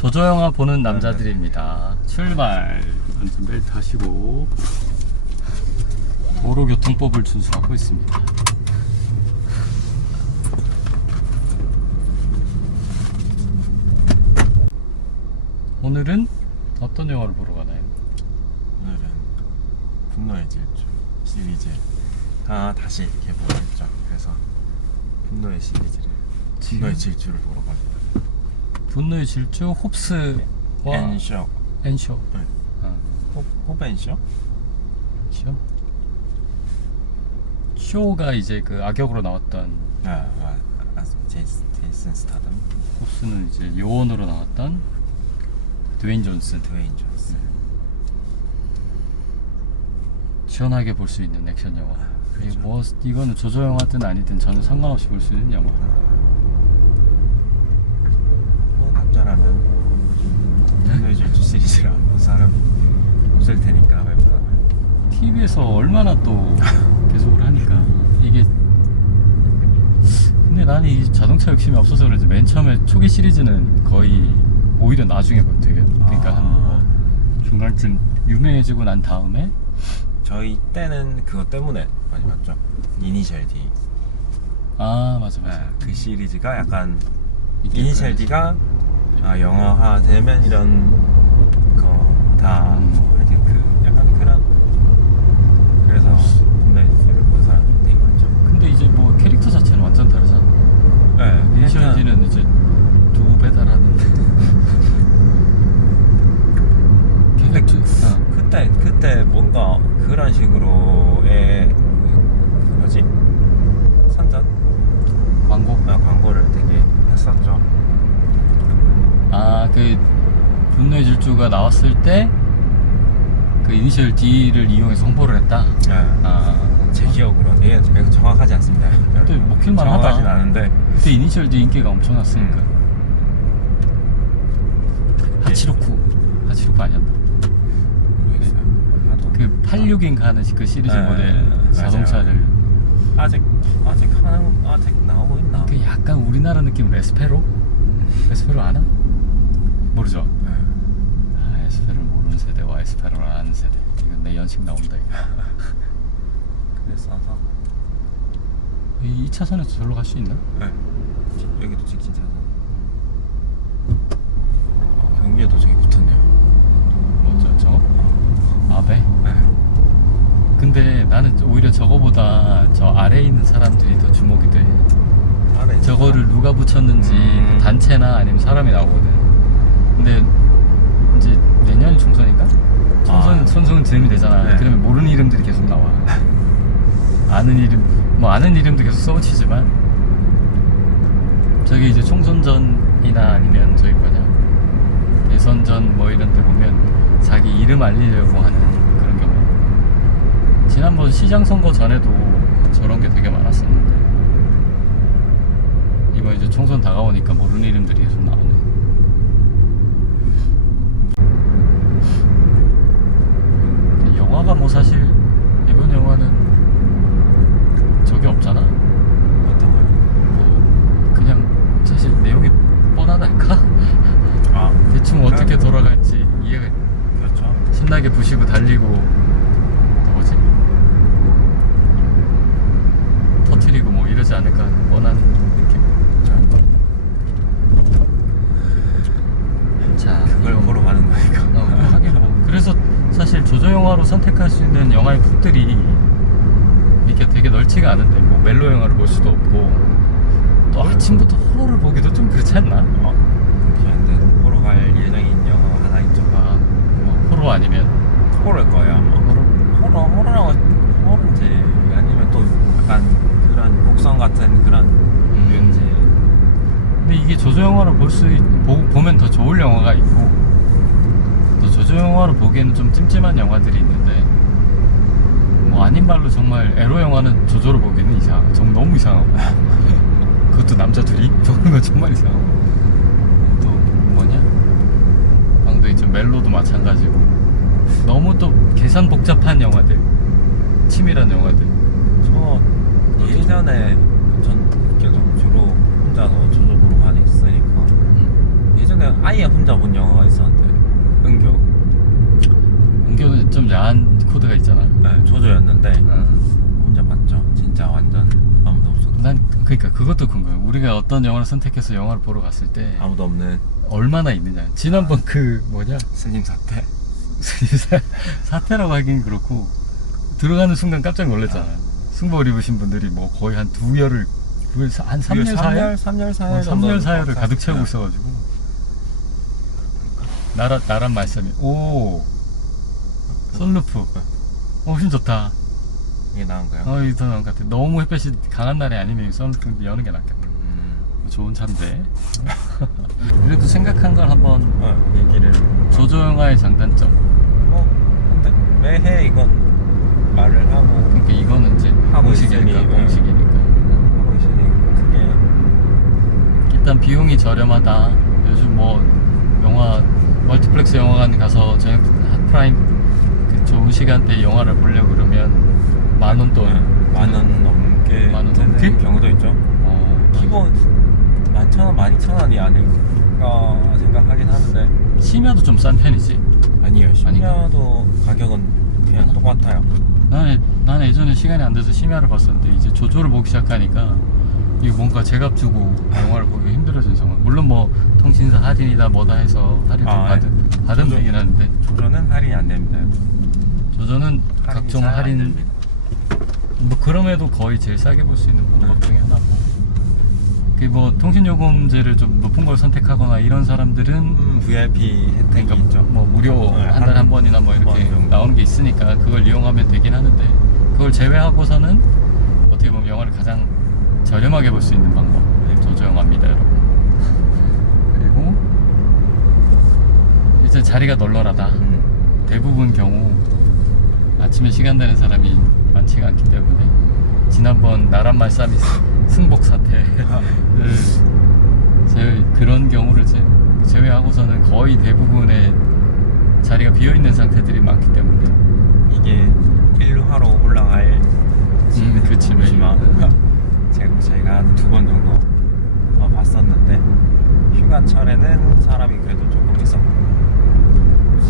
조조영화 보는 남자들입니다. 출발. 안전벨트 하시고 도로교통법을 준수하고 있습니다. 오늘은 어떤 영화를 보러 가나요? 오늘은 분노의 질주 시리즈가 다시 개봉했죠. 그래서 분노의 질주를 보러 갑니다. 분노의 질주 홉스와 앤쇼. 앤쇼. 네. 홉앤쇼? 쇼? 쇼가 이제 그 악역으로 나왔던, 제이슨 스타덤. 홉스는 이제 요원으로 나왔던 드웨인 존슨. 시원하게 볼 수 있는 액션 영화. 그렇죠. 이거는 조조 영화든 아니든 저는 상관없이 볼 수 있는 영화. 뭐 남자라면 분노의 질주 시리즈를 안 본 사람이 없을 테니까 웬만하면. TV에서 얼마나 또 계속을 하니까 이게. 근데 나는 이 자동차 욕심이 없어서 그런지 맨 처음에 초기 시리즈는 거의 오히려 나중에 되게, 그러니까 한 중간쯤 유명해지고 난 다음에. 저희 때는 그것 때문에 많이 봤죠. 이니셜 D. 아 맞아. 그 시리즈가 약간 이게 이니셜 D가 영화화 되면 이런 거다 하여튼 그 약간 그런. 그래서 분노의 질주를 본 사람들이 되게 많죠. 근데 이제 뭐 캐릭터 자체는 완전 다르잖아. 네, 이니셜 D는 이제 2배 달하는데. 근데 그때 뭔가 그런 식으로의 뭐지? 선전? 광고를 되게 했었죠. 그 분노의 질주가 나왔을 때 그 이니셜 D를 이용해서 홍보를 했다. 제 기억으로는 이게 정확하지 않습니다. 근데 먹힐만 하다. 정확하진 않은데 그때 이니셜 D 인기가 엄청났으니까. 하치로쿠 아니었나? 모르겠어요. 그 86인가 하는 그 시리즈 모델 자동차를. 아직 나오고 있나? 그 약간 우리나라 느낌 에스페로 아나? 모르죠. 에스페로를 모르는 세대와 에스페로를 아는 세대. 이건 내 연식 나온다 이거. 그랬어서 이 2차선에서 저기로 갈 수 있나? 네. 여기도 직진 차선. 경기에도 저기 붙었네요. 뭐죠 저거? 아베? 네. 근데 나는 오히려 저거보다 저 아래에 있는 사람들이 더 주목이 돼. 저거를 누가 붙였는지 그 단체나 아니면 사람이 나오거든. 근데 이제 내년이 총선인가? 총선은 즈음이 되잖아. 네. 그러면 모르는 이름들이 계속 나와. 아는 이름도 계속 써붙이지만 저기 이제 총선 전이나 아니면 저기 대선 전 뭐 이런 데 보면 자기 이름 알리려고 하는 그런 경우. 지난번 시장 선거 전에도 저런 게 되게 많았었는데 이번 이제 총선 다가오니까 모르는 이름들이 계속 나오네. 영화가 뭐 사실 이번 영화는 저게 없잖아. 어떤 거요? 그냥 사실 내용이 뻔하달까? 대충 어떻게 돌아갈지 이해가. 그렇죠. 신나게 부시고 달리고 또 뭐지? 터트리고 뭐 이러지 않을까 뻔한 느낌. 자, 그걸 보러 가는 거니까. 하긴 뭐 그래서 사실 조조 영화로 선택할 수 있는 영화의 폭들이 이렇게 되게 넓지가 않은데 뭐 멜로 영화를 볼 수도 없고 또 아침부터 호러를 보기도 좀 그렇지 않나? 근데 보러 갈 예정인 영화 하나 있죠. 뭐 호러 아니면 호러일 거예요 아마. 호러인지 아니면 또 약간 그런 곡성 같은 그런 류인지. 근데 이게 조조 영화로 보면 더 좋을 영화가 있고 또 조조 영화로 보기에는 좀 찜찜한 영화들이 있는데 뭐 아닌 말로 정말 에로 영화는 조조로 보기는 너무 이상하고 그것도 남자 둘이 보는 건 정말 이상하고 또 뭐냐 방도 있죠. 멜로도 마찬가지고 너무 또 계산 복잡한 영화들, 치밀한 영화들. 저 예전에 전 계속 주로 혼자서 조조 보러 가니 있으니까 예전에 근데 아예 혼자 본 영화가 있었는데 은교. 은교는 좀 야한 코드가 있잖아. 네, 조조였는데 응. 혼자 봤죠. 진짜 완전 아무도 없었고. 난 그러니까 그것도 궁금해. 우리가 어떤 영화를 선택해서 영화를 보러 갔을 때 아무도 없는 얼마나 있느냐. 지난번 그 뭐냐 스님 사태. 사태라고 하긴 그렇고 들어가는 순간 깜짝 놀랐잖아. 승복을 입으신 분들이 뭐 거의 한 두 열을 한 3열 4열? 3열 4열 3열 4열을 가득 채우고 있어가지고 나란 말씀이 오 선루프 훨씬 좋다. 이게 나은가요? 이게 더 나은 것 같아. 너무 햇볕이 강한 날이 아니면 선루프 여는 게 낫겠다. 좋은 차인데. 그래도 생각한 걸 한번 얘기를. 조조 영화의 장단점. 근데 매해 이건 말을 하고 그러니까 이거는 이제 하고 공식이니까. 있으니, 공식이니까. 하고 있으니 그게 일단 비용이 저렴하다. 요즘 뭐 영화 멀티플렉스 영화관 가서 저녁 핫프라임 그 좋은 시간대에 영화를 보려고 그러면 만원 돈. 만원 넘게 만원 드는 넘게? 경우도 있죠. 기본 11,000원, 12,000원이 아닐까 생각하긴 하는데 심야도 좀 싼 편이지. 아니에요. 심야도 가격은 그냥 똑같아요. 나는 예전에 시간이 안 돼서 심야를 봤었는데 이제 조조를 보기 시작하니까 이거 뭔가 제값 주고 영화를 보기 힘들어진 상황. 물론 뭐 통신사 할인이다 뭐다 해서 할인 좀 받은 되긴 하는데 조조는 할인이 안 됩니다. 조조는 각종 잘안 할인 됩니다. 뭐 그럼에도 거의 제일 싸게 볼 수 있는 방법 중에 하나고. 그 뭐 통신요금제를 좀 높은 걸 선택하거나 이런 사람들은 VIP 혜택이 그러니까 있죠. 뭐 무료 네, 한 달에 한 번이나 뭐 이렇게 번 정도. 나오는 게 있으니까 그걸 이용하면 되긴 하는데 그걸 제외하고서는 어떻게 보면 영화를 가장 저렴하게 볼 수 있는 방법 조조 영화입니다, 여러분. 그리고 이제 자리가 널널하다. 대부분 경우 아침에 시간 되는 사람이 많지가 않기 때문에 지난번 나란 말싸미 승복 사태를 그런 경우를 제외하고서는 거의 대부분의 자리가 비어있는 상태들이 많기 때문에 이게 일루하로 올라갈 그치 마지막 저희가 한 2번 정도 봤었는데 휴가철에는 사람이 그래도 조금 있었고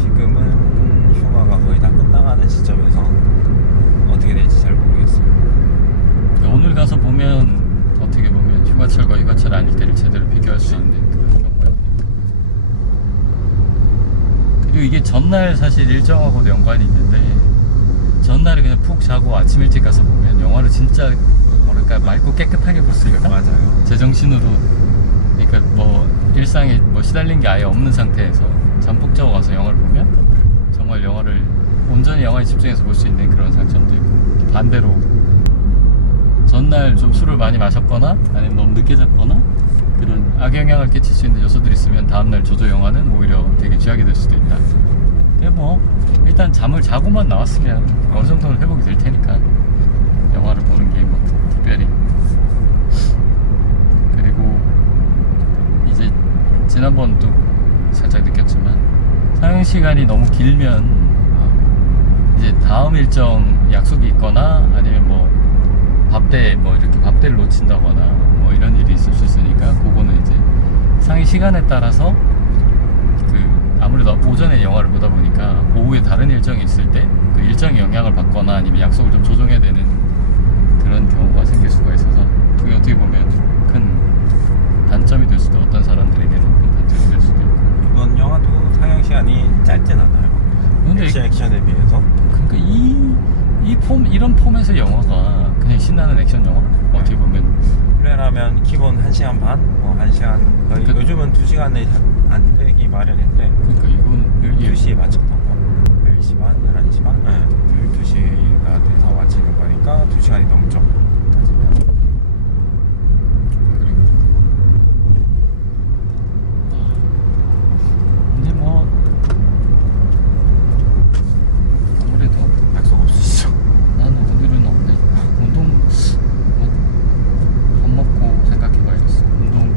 지금은 휴가가 거의 다 끝나가는 시점에서 어떻게 될지 잘 모르겠어요. 오늘 가서 보면 어떻게 보면 휴가철과 휴가철 아닐 때를 제대로 비교할 수 있는 그런 경우예요. 그리고 이게 전날 사실 일정하고도 연관이 있는데 전날에 그냥 푹 자고 아침 일찍 가서 보면 영화를 진짜 뭐랄까 맑고 깨끗하게 볼 수 있다. 맞아요. 제정신으로 그러니까 뭐 일상에 뭐 시달린 게 아예 없는 상태에서 잠 푹 자고 가서 영화를 보면 정말 영화를 온전히 영화에 집중해서 볼 수 있는 그런 장점도 있고 반대로 전날 좀 술을 많이 마셨거나 아니면 너무 늦게 잤거나 그런 악영향을 끼칠 수 있는 요소들이 있으면 다음날 조조 영화는 오히려 되게 쥐약이 될 수도 있다. 근데 뭐 일단 잠을 자고만 나왔으면 어느 정도는 회복이 될 테니까 영화를 보는 게 뭐 특별히. 그리고 이제 지난번도 살짝 느꼈지만 상영 시간이 너무 길면 이제 다음 일정 약속이 있거나 아니면 뭐 밥대 뭐 이렇게 밥대를 놓친다거나 뭐 이런 일이 있을 수 있으니까 그거는 이제 상영 시간에 따라서 그 아무래도 오전에 영화를 보다 보니까 오후에 다른 일정이 있을 때 그 일정에 영향을 받거나 아니면 약속을 좀 조정해야 되는 그런 경우가 생길 수가 있어서 그게 어떻게 보면 큰 단점이 될 수도 어떤 사람들에게는 큰 단점이 될 수도 있고. 이번 영화도 상영 시간이 짧진 않아요. 근데 액션에 비해서. 그러니까 이런 폼에서 영화가 그냥 신나는 액션 영화 어떻게 보면 플랜하면 기본 1시간 반? 뭐 1시간 거의 그러니까- 요즘은 2시간에 안 되기 마련인데 그러니까 이거는 12시에 마쳤던 거 10시 반, 11시 반? 네 12시가 돼서 마치는 거니까 2시간이 넘죠. 따지면. 그리고 근데 뭐 아무래도 약속 없으시죠? 나는 오늘은 없네. 운동 밥 먹고 생각해봐야겠어. 운동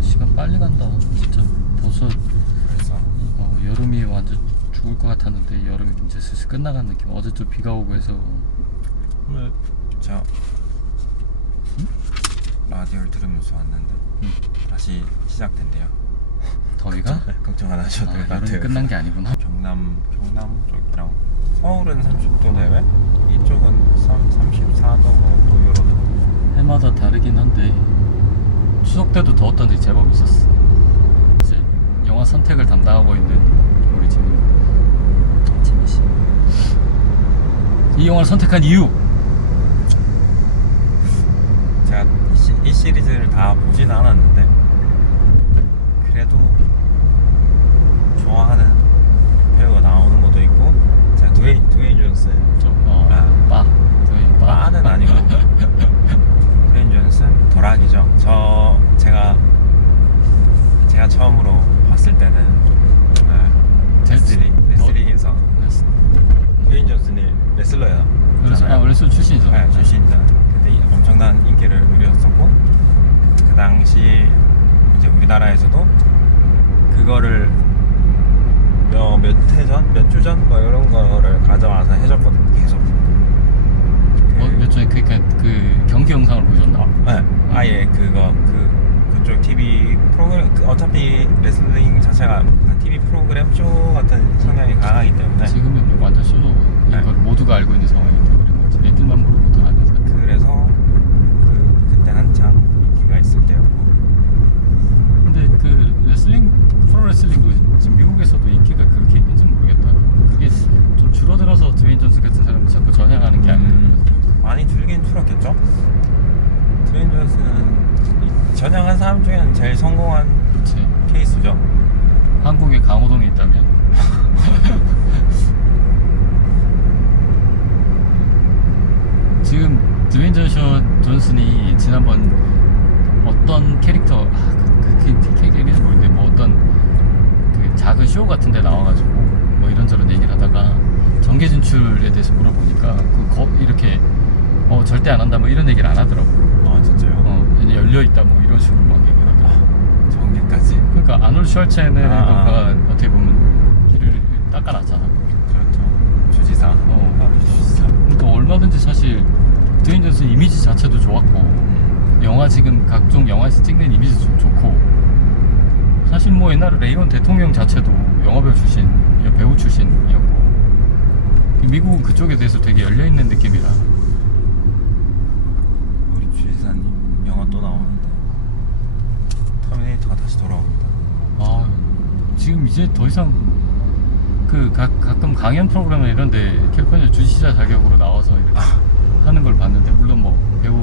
시간 빨리 간다 진짜. 죽을 것 같았는데 여름이 이제 슬슬 끝나가는 느낌. 어제 좀 비가 오고 해서 오늘 저 라디오를 들으면서 왔는데 다시 시작된대요. 더위가? 걱정 안 하셔도 될 것 여름이 같아요. 끝난 게 아니구나. 경남 쪽이랑 서울은 30도 내외, 이쪽은 34도 뭐 요런. 해마다 다르긴 한데 추석 때도 더웠던 데 제법 있었어. 이제 영화 선택을 담당하고 있는 우리 지민 씨. 이 영화를 선택한 이유. 제가 이 시리즈를 다 보진 않았는데 그래도 좋아하는 배우가 나오는 것도 있고, 제가 드웨인 존슨, 빠는 아니고 드웨인 존슨 도락이죠. 제가 처음으로 봤을 때는 레슬링에서 드웨인 존슨이 레슬러야. 레슬 출신이죠. 네, 출신이잖아. 근데 엄청난 인기를 누렸었고, 그 당시 이제 우리나라에서도 그거를 몇 주 전 뭐 이런 거를 가져와서 해줬거든. 계속. 몇 주에 그 경기 영상을 보여줬나? 네, 아예 그쪽 TV 프로그램, 어차피 레슬링 자체가 TV 프로그램 쇼 같은 성향이 강하기 때문에. 지금은 완전 쇼 이걸 모두가 알고 있는 상황이 되어버린 거지. 애들만 모르고 다 아는 사람. 그래서 그때 한창 인기가 있을 때였고. 근데 그 프로 레슬링도 지금 미국에서도 인기가 그렇게 있는지 모르겠다. 그게 좀 줄어들어서 드웨인 존슨 같은 사람이 자꾸 전향하는 게 아닌가. 많이 줄긴 줄었겠죠. 드웨인 존슨은 전향한 사람 중에는 제일 성공한 그치. 케이스죠. 한국에 강호동이 있다면 지금 드웨인 존슨이 지난번 어떤 캐릭터 그 캐릭터 이름이 모르겠는데 뭐 어떤 그 작은 쇼 같은 데 나와가지고 뭐 이런저런 얘기를 하다가 정계 진출에 대해서 물어보니까 이렇게 절대 안 한다 뭐 이런 얘기를 안 하더라고. 아 진짜요? 이제 열려있다 뭐 이런 식으로 막 얘기를 하더라고. 정계까지. 그러니까 아놀드 슈왈체네거가 어떻게 보면 길을 닦아놨잖아. 그렇죠. 주지사. 주지사. 그러니까 얼마든지 사실 드웨인 존슨 이미지 자체도 좋았고 영화 지금 각종 영화에서 찍는 이미지도 좋고, 사실 뭐 옛날에 레이건 대통령 자체도 영화배우 출신, 배우 출신이었고, 미국은 그쪽에 대해서 되게 열려있는 느낌이라. 우리 주지사님 영화 또 나오는데 터미네이터가 다시 돌아옵니다. 지금 이제 더 이상 가끔 강연 프로그램이나 이런데 캘리포니아 주지사 자격으로 나와서 이렇게 하는 걸 봤는데, 물론 뭐 배우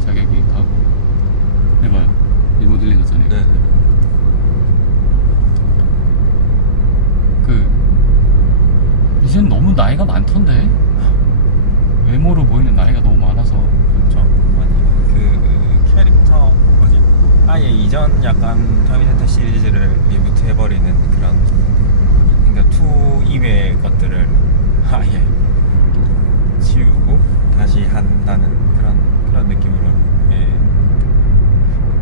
자격이 가고 해봐요. 리모델링 하잖아요. 네. 이젠 너무 나이가 많던데, 외모로 보이는 나이가 너무 많아서. 그렇죠. 그 캐릭터 뭐지? 아예 이전 약간 터미네이터 시리즈를 리부트 해버리는 그런, 그러니까 2 이외의 것들을 아예 지우고 다시 한다는 그런 느낌으로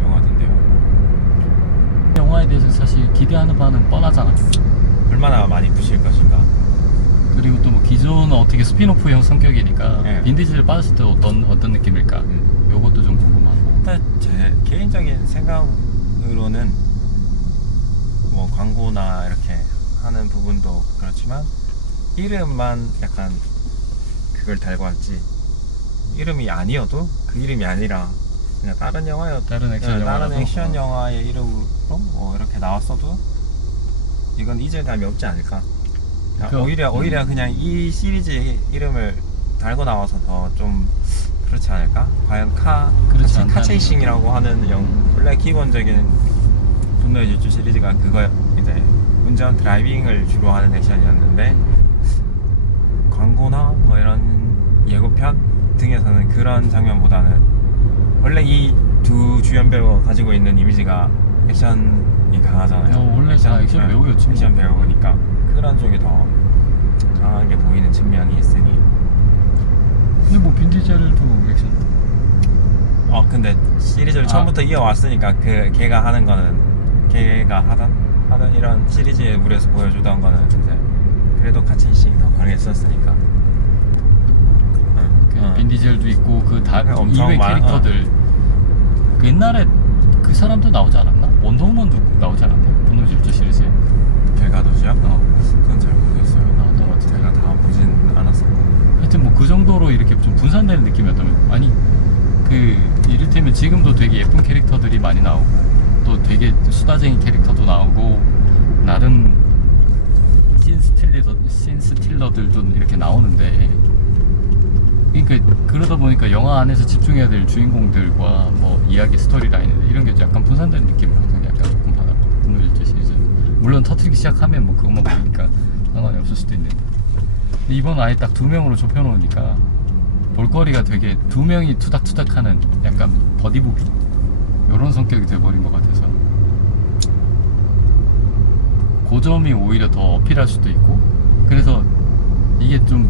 영화던데요. 영화에 대해서 사실 기대하는 바는 뻔하잖아. 얼마나 많이 부실 것인가. 그리고 또 뭐 기존은 어떻게 스피노프형 성격이니까 네. 빈 디젤을 빠졌을 때 어떤 느낌일까? 요것도 좀 궁금하고. 일단 제 개인적인 생각으로는 뭐 광고나 이렇게 하는 부분도 그렇지만 이름만 약간 그걸 달고 왔지, 이름이 아니어도 그 이름이 아니라 그냥 다른 영화였 다른 액션 영화라도? 다른 액션 영화의 이름으로 뭐 이렇게 나왔어도 이건 이질감이 없지 않을까. 오히려 그냥 이 시리즈의 이름을 달고 나와서 더 좀 그렇지 않을까? 과연 카체이싱이라고 하는 원래 기본적인 분노의 질주 시리즈가 그거 이제 운전 드라이빙을 주로 하는 액션이었는데, 광고나 뭐 이런 예고편 등에서는 그런 장면보다는 원래 이 두 주연 배우가 가지고 있는 이미지가 액션이 강하잖아요. 원래 다 액션 배우였지. 액션 배우니까 그런 쪽이 더 강하게 보이는 측면이 있으니. 근데 뭐 빈 디젤도 액션. 근데 시리즈를 처음부터 이어왔으니까 걔가 하던 이런 시리즈의 물에서 보여주던 거는 이제 그래도 카친싱 더 강했었으니까. 빈 디젤도 있고 그 다 엄청 이외 많아. 캐릭터들. 그 옛날에 그 사람도 나오지 않았나? 원더우먼도 나오지 않았나? 분노의 질주 시리즈에. 벨가도죠? 그건 잘 모르겠어요. 나왔던 것 같은데. 제가 다 보진 않았었고. 하여튼 뭐 그 정도로 이렇게 좀 분산되는 느낌이었다면, 아니 그 이를테면 지금도 되게 예쁜 캐릭터들이 많이 나오고 또 되게 수다쟁이 캐릭터도 나오고 나름 신스틸러들도 이렇게 나오는데, 그러니까 그러다 보니까 영화 안에서 집중해야 될 주인공들과 뭐 이야기 스토리라인인데 이런 게 약간 분산되는 느낌을 항상 약간 조금 받았고, 분노질주 시리즈 물론 터트리기 시작하면 뭐 그것만 보니까 상관이 없을 수도 있는데, 근데 이번 아예 딱 2명으로 좁혀놓으니까 볼거리가 되게 2명이 투닥투닥하는 약간 버디무비 이런 성격이 돼버린 것 같아서 그 점이 오히려 더 어필할 수도 있고, 그래서 이게 좀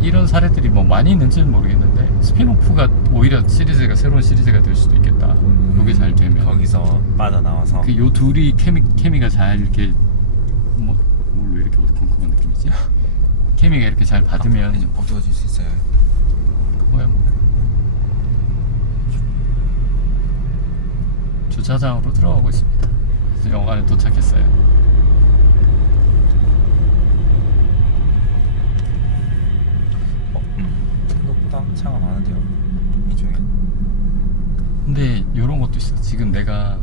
이런 사례들이 뭐 많이 있는지는 모르겠는데 스피노프가 오히려 시리즈가 새로운 시리즈가 될 수도 있겠다. 요게 잘 되면 거기서 빠져나와서. 그 요 둘이 케미가 잘 이렇게 뭐 왜 이렇게 어두컴컴한 느낌이지? 케미가 이렇게 잘 받으면 좀 어두워질 수 있어요. 그거야 뭐. 주차장으로 들어가고 있습니다. 그래서 영화에 도착했어요. 생각보다 차가 많은데요, 이쪽에. 근데 이런 것도 있어. 지금 내가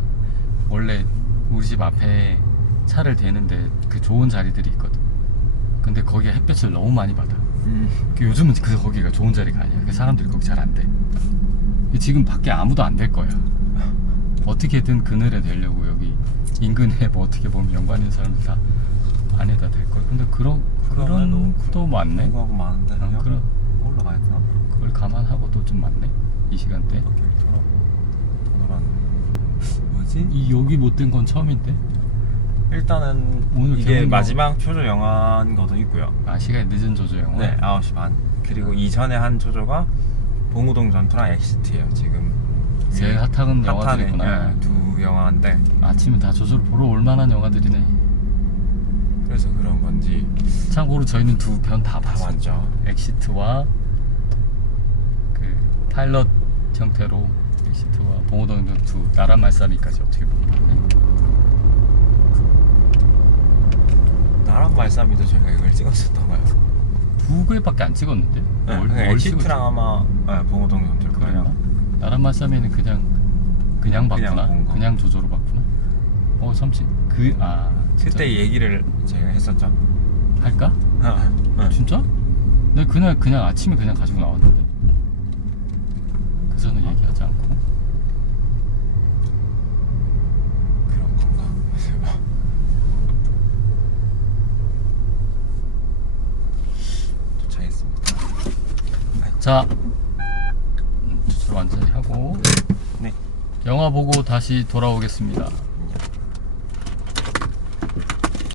원래 우리 집 앞에 차를 대는데 그 좋은 자리들이 있거든. 근데 거기에 햇볕을 너무 많이 받아. 그 요즘은 거기가 좋은 자리가 아니야. 그 사람들이 거기 잘 안 돼. 지금 밖에 아무도 안 될 거야. 어떻게든 그늘에 대려고 여기 인근에 뭐 어떻게 보면 연관 있는 사람들 다 안에다 댈 거야. 근데 그런 것도 많네. 그거하고 많은데. 그럼 올라가야 되나? 그걸 감안하고 또 좀 많네. 이 시간대. 이렇게 돌아는. 뭐지? 이 여기 못 된 건 처음인데. 일단은 오늘 이게 개봉 마지막 조조 영화인 것도 있고요. 아, 시간이 늦은 조조 영화. 네, 9시 반. 그리고 이전에 한 조조가 봉우동 전투랑 엑시트예요. 지금 제일 핫한 영화들이구나. 네, 두 영화인데 아침에 다 조조를 보러 올 만한 영화들이네. 그래서 그런 건지. 참고로 저희는 두 편 다 봤습니다. 봤죠. 엑시트와 그 파일럿 형태로 엑시트와 봉오동 전투 나란 말싸미까지 어떻게 보면 나랑 말싸미도 저희가 이걸 찍었었던 거예요. 두 개밖에 안 찍었는데? 네, 뭘 엑시트랑 찍었지? 아마 봉우동 전투일 그랬나? 거예요. 나란 말싸미는 그냥 봤구나. 본 거. 그냥 조조로 봤구나. 삼치 진짜? 그때 얘기를 저희가 했었죠. 할까? 네. 진짜? 내가 그날 그냥 아침에 그냥 가지고 나왔는데 그 전에 얘기하지 않고. 그런 건가? 도착했습니다. 자, 주차를 완전히 하고 네. 영화 보고 다시 돌아오겠습니다.